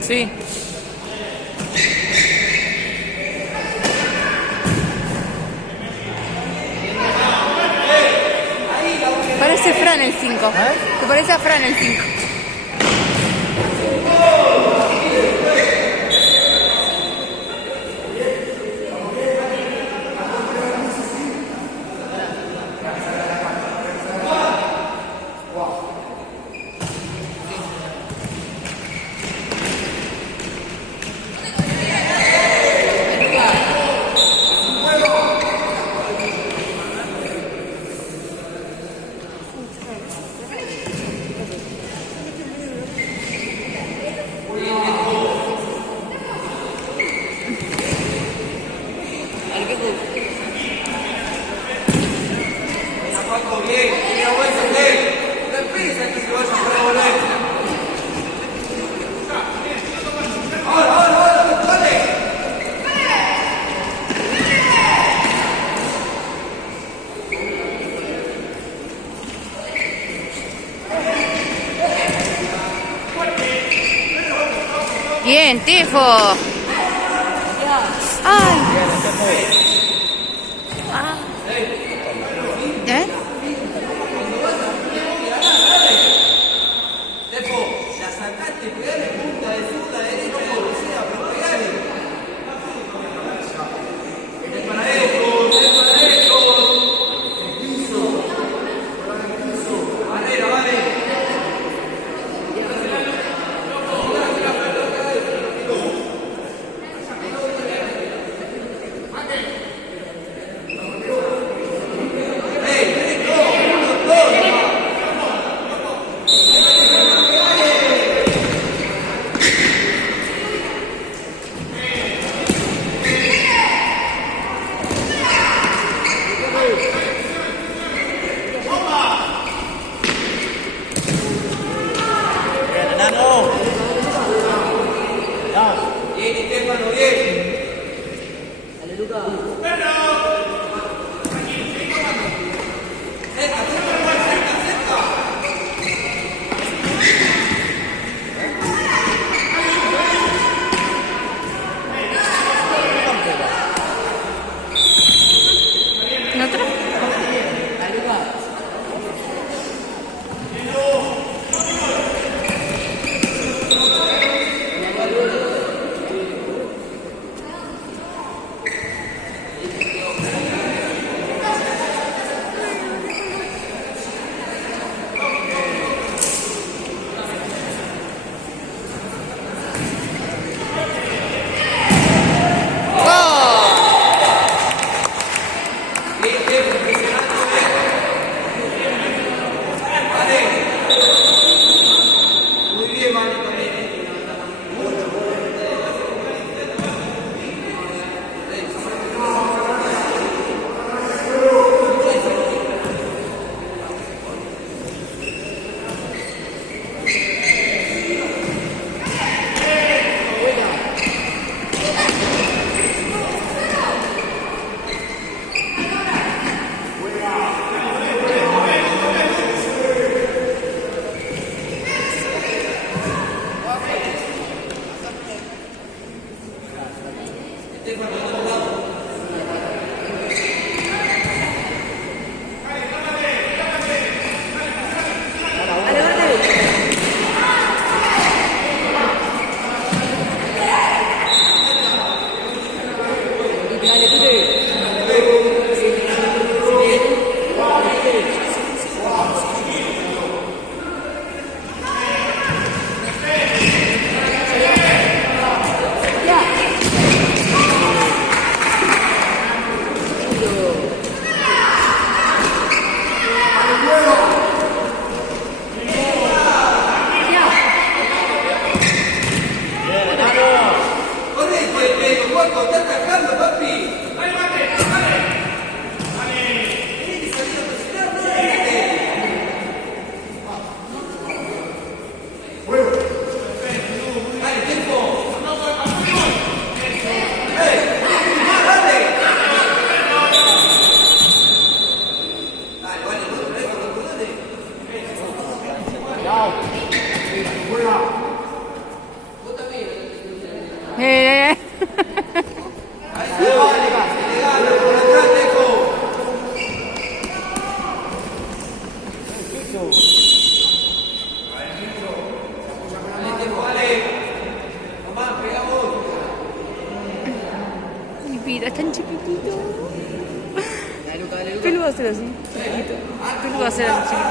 Sí. Parece Fran el 5. Te parece a Fran el 5. Bien, Tifo. Ay. ¿Eh? La sacaste, pegale punta de zurda, derecha, como sea, pero pegale. Es para ellos, es para ellos. El piso. Barrera, vale. Bien, Estefano, bien. Dale, Luca. ¿No otra? Muy bien, Manu, también. Mira, es tan chiquitito. Pelu va a ser así, chiquitito. Pelu va a ser así, chiquitito.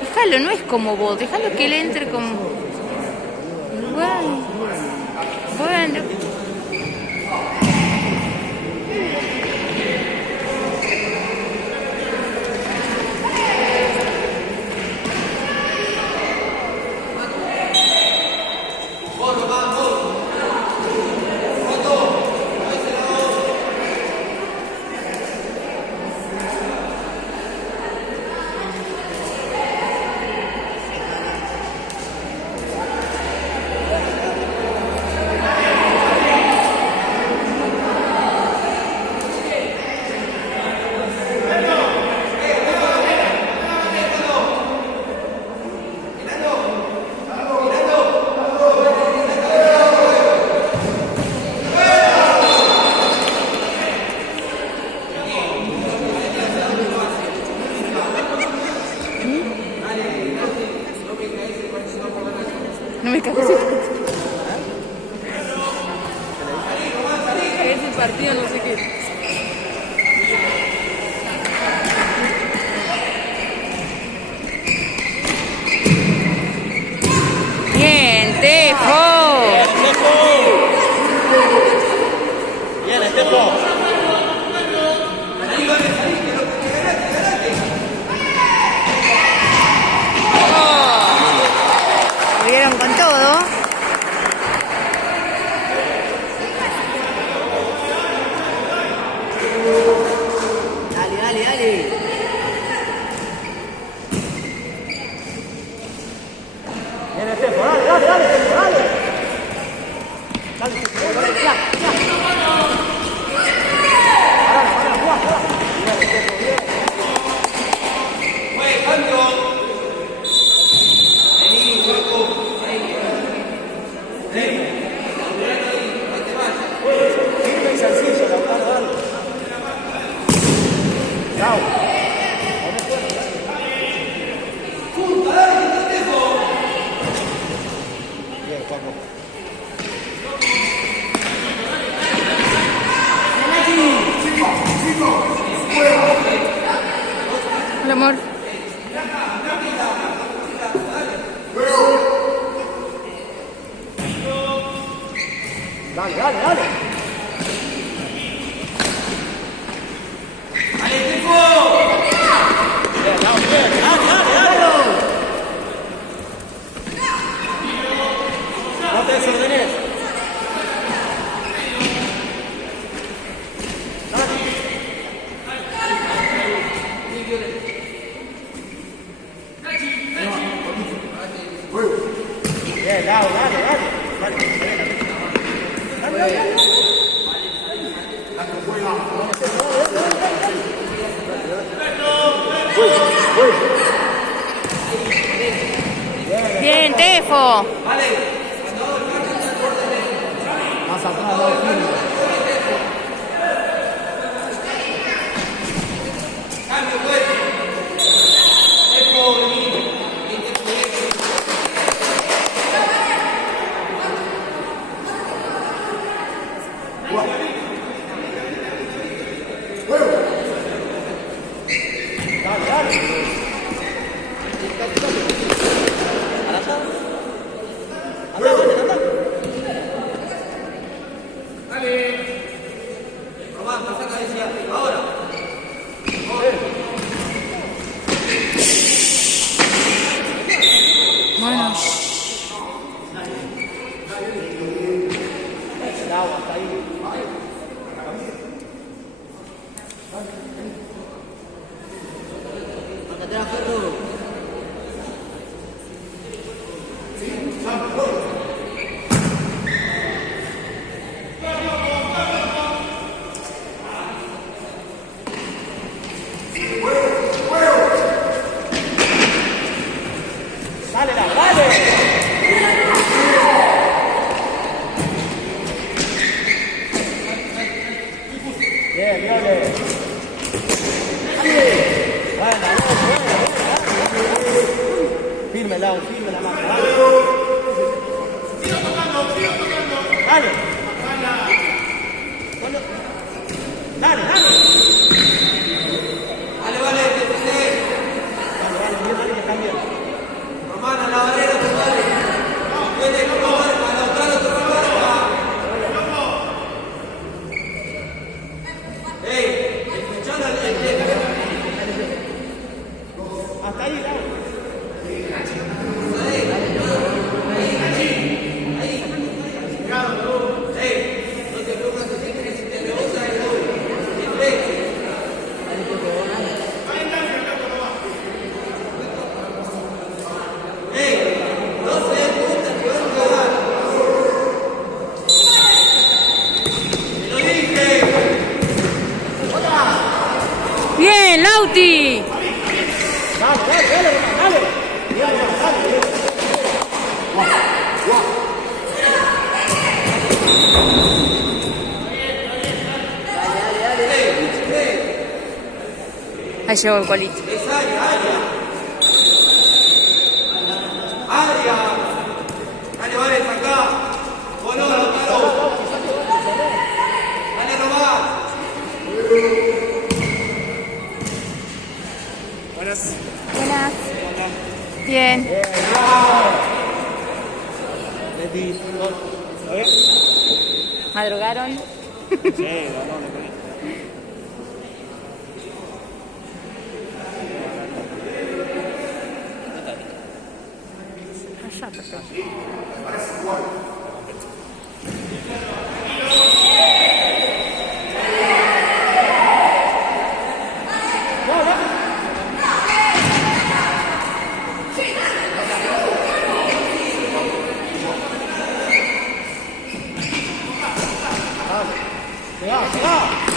Déjalo, no es como vos, déjalo que él entre como... Bueno. No me cago. Es el partido, no sé qué. Bien, Tefo. Bien, Tefo. Volvieron con todo. Dale. Viene Tefo, dale, Tefo, dale. Dale, ya. El amor. Dale. No te desordenes. Bien, dale. Bien, Tefo. Más atrás, no. Bueno. El agua está ahí. Atrás, Ferro. Bien, bien. Buena, buena. Firme, Lau, firme la mano. Dale. Dale. Dale, dale. Vale, vale, defende. Dale, que están bien. Román, a la barrera, dale. Puede, como marca, Lautaro, te marca. Ey, escuchalo al Hasta ahí, Lau. Bien, Lauti. Ahí llegó el colito. Es área. Dale, vale, sacá. Voló, Lautaro. Dale, Román. Buenas. Buenas. Bien. Leti, gol. ¿Lo ves? ¿Madrugaron? Sí, ganó, lo vi. Allá, perfecto. Llegá, llegá.